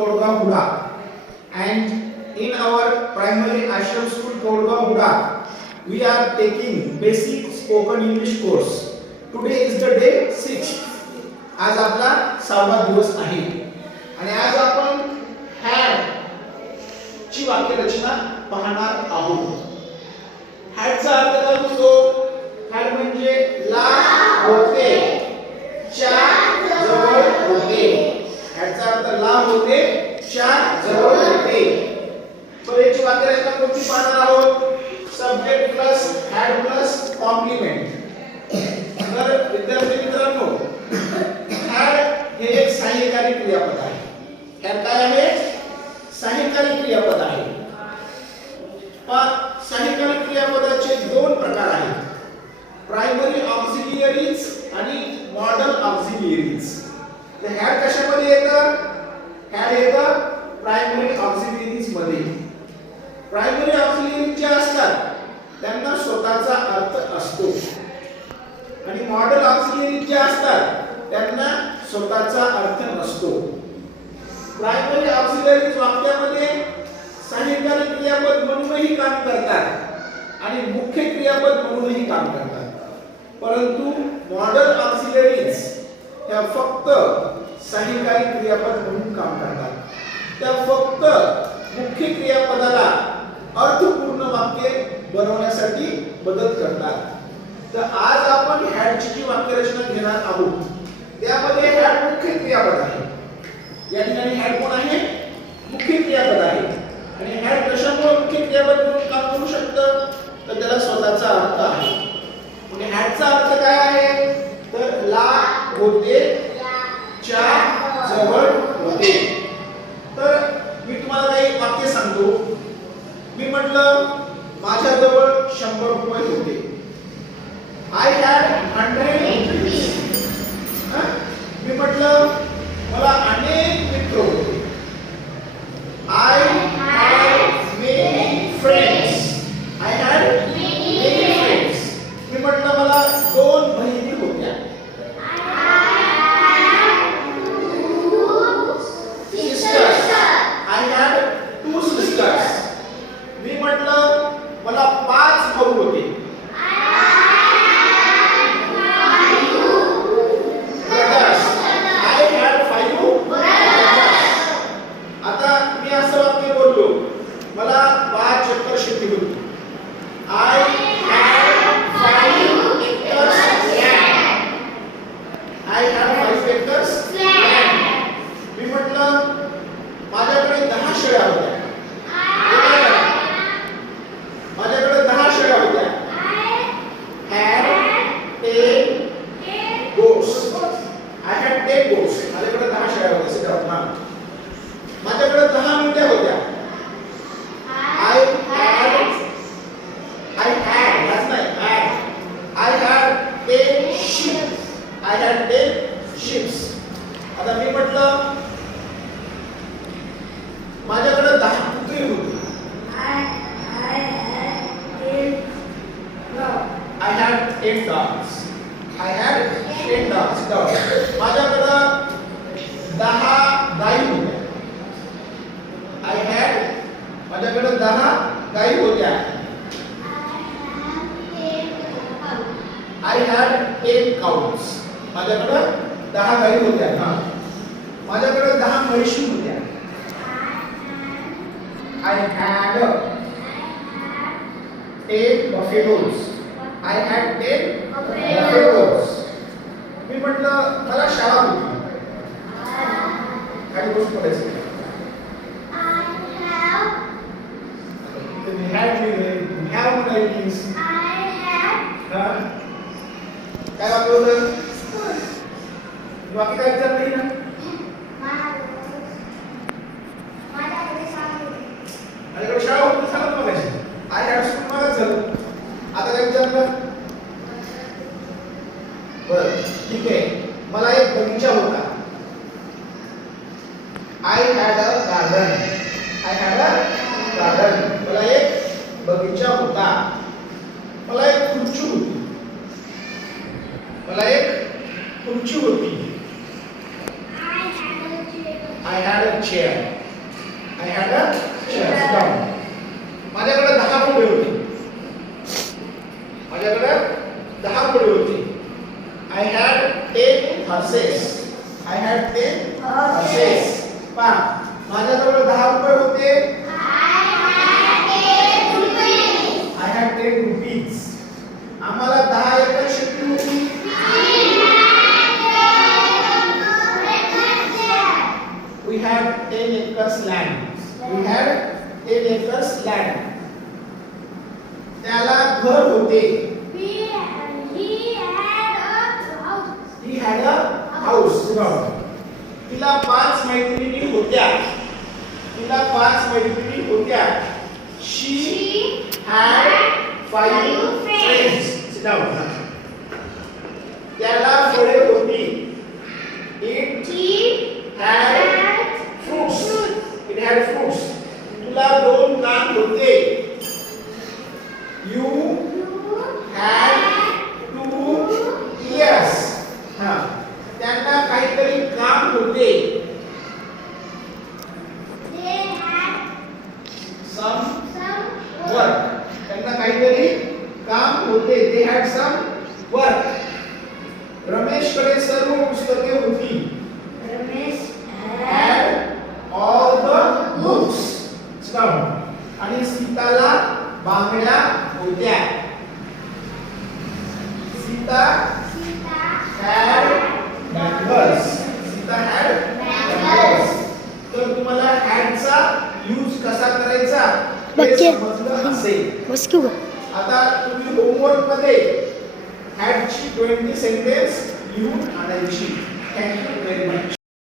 Kodgaon, Huda. And in our primary Ashram School, Kodgaon, Huda, we are taking basic spoken English course. Today is the day 6. आज आपला 6वा दिवस आहे आणि आज आपण had ची वाक्यरचना पाहणार आहोत. had चा अर्थ काय होतो? had म्हणजे ला होते, च्या जवळ होते. had चा अर्थ ला होते, च्या जवळ होते. तर याची वाक्यरचना कोणती पाहणार आहोत? Subject plus had plus complement. तर विद्यार्थी मित्रांनो, had हे एक सहाय्यकारी क्रियापद आहे. had काय आहे? सहाय्यकारी क्रियापद आहे. सहाय्यकारी क्रियापदाचे दोन प्रकार आहेत, प्रायमरी ऑक्झिलियरीज आणि मॉडल ऑक्झिलियरीज. तर had कशामध्ये येतं? had येतं प्रायमरी ऑक्झिलियरीज मध्ये. प्रायमरी ऑक्झिलियरीज जे असतात त्यांना स्वतःचा अर्थ असतो आणि मॉडल ऑक्झिलियरीज जे असतात त्यांना स्वतःचा अर्थ नसतो. प्रायमरी ऑक्झिलियरीज वाक्यामध्ये सहाय्यकारी क्रियापद म्हणूनही काम करतात आणि मुख्य क्रियापद म्हणूनही काम करतात. परंतु मॉडल ऑक्झिलियरीज ह्या फक्त सहाय्यकारी क्रियापद म्हणून काम करतात. त्या फक्त मुख्य क्रियापदाला अर्थपूर्ण वाक्य बनवण्यासाठी मदत करतात. तर आज आपण had ची जी वाक्यरचना घेणार आहोत त्यामध्ये had मुख्य क्रियापद आहे. या ठिकाणी had कोण आहे? मुख्य क्रियापद आहे. आणि had कशामुळे मुख्य क्रियापद म्हणून काम करू शकतं? तर त्याला स्वतःचा अर्थ आहे. म्हणजे had चा अर्थ काय आहे? तर ला होते, च्या जवळ होते. तर मी तुम्हाला काही वाक्य सांगतो. मी म्हटलं माझ्याजवळ 100 रुपये होते. I had 100 rupees. मी म्हटलं मला अनेक मित्र होते. I had many friends. I had many friends. मी म्हटलं मला 2 बहिणी होत्या. Sisters. I had 2 sisters. मी म्हटलं मला 5 भाऊ होते. Brothers. I had 5 brothers. आता मी असं वाक्य बोललो, मला 5 एकर शेती होती. I had 5 acres land. I had 5 acres land. मी म्हटलं माझ्याकडे 10 शेळ्या होत्या. माझ्याकडे 10 शेळ्या होत्या. had 10 goats. I had 10 goats. माझ्याकडे 10 शेळ्या होत्या. सिद्धार्थ, माझ्याकडे 10 मेंढ्या होत्या. I had 10 sheep. I had 10 sheep. आता मी म्हटलं माझ्याकडे 10 कुत्री होती. I had 10 dogs. I had 10 dogs. माझ्याकडे 10 गायी होत्या. माझ्याकडे 10 गायी होत्या. I had 10 cows. माझ्याकडे 10 गायी होत्या. माझ्याकडे 10 म्हशी होत्या. I had 10 buffaloes. I had 10 buffaloes. मी म्हटलं मला शाळा होती. काय गोष्ट पडायची? तुम्ही had म्हणालीस. काय वाक्य होतं? वाक्य काय विचारलं नाही ना? माझ्याकडे शाळा होती सांगत बघायची. I had school मला झालं. आता काय विचारलं? बरं ठीक आहे. मला एक बगीचा होता. I had a garden. I had a garden. मला एक बगीचा होता. मला एक खुर्ची होती. मला एक खुर्ची होती. I had a chair. I had a chair. Sit down. माझ्याकडे 10 घोडे होते. माझ्याकडे 10 घोडे होते. I had 10 horses. I had 10 horses. पहा, माझ्याजवळ 10 रुपये होते. I had 10 rupees. आम्हाला 10 एकर शेती होती. We had 10 acres land. We had 10 acres land. त्याला घर होते. He had a house. तिला 5 मैत्रिणी होत्या. तिला 5 मैत्रिणी होत्या. She had 5 friends. Sit down. त्याला फळे होती. It had fruits. It had fruits. तुला 2 कान होते. You had 2 ears. हां, त्यांना काहीतरी काम होते. Some work. त्यांना काहीतरी काम होते. They had some work. रमेशकडे सर्व पुस्तके होती. Had all the books. आणि सीताला बांगड्या होत्या. Sita had bangles. Sita had bangles. तर तुम्हाला had चा यूज कसा करायचा हे समजलं असेल. आता तुम्ही होमवर्क मध्ये had ची 20 सेंटेन्स लिहून आणायची. Thank you very much.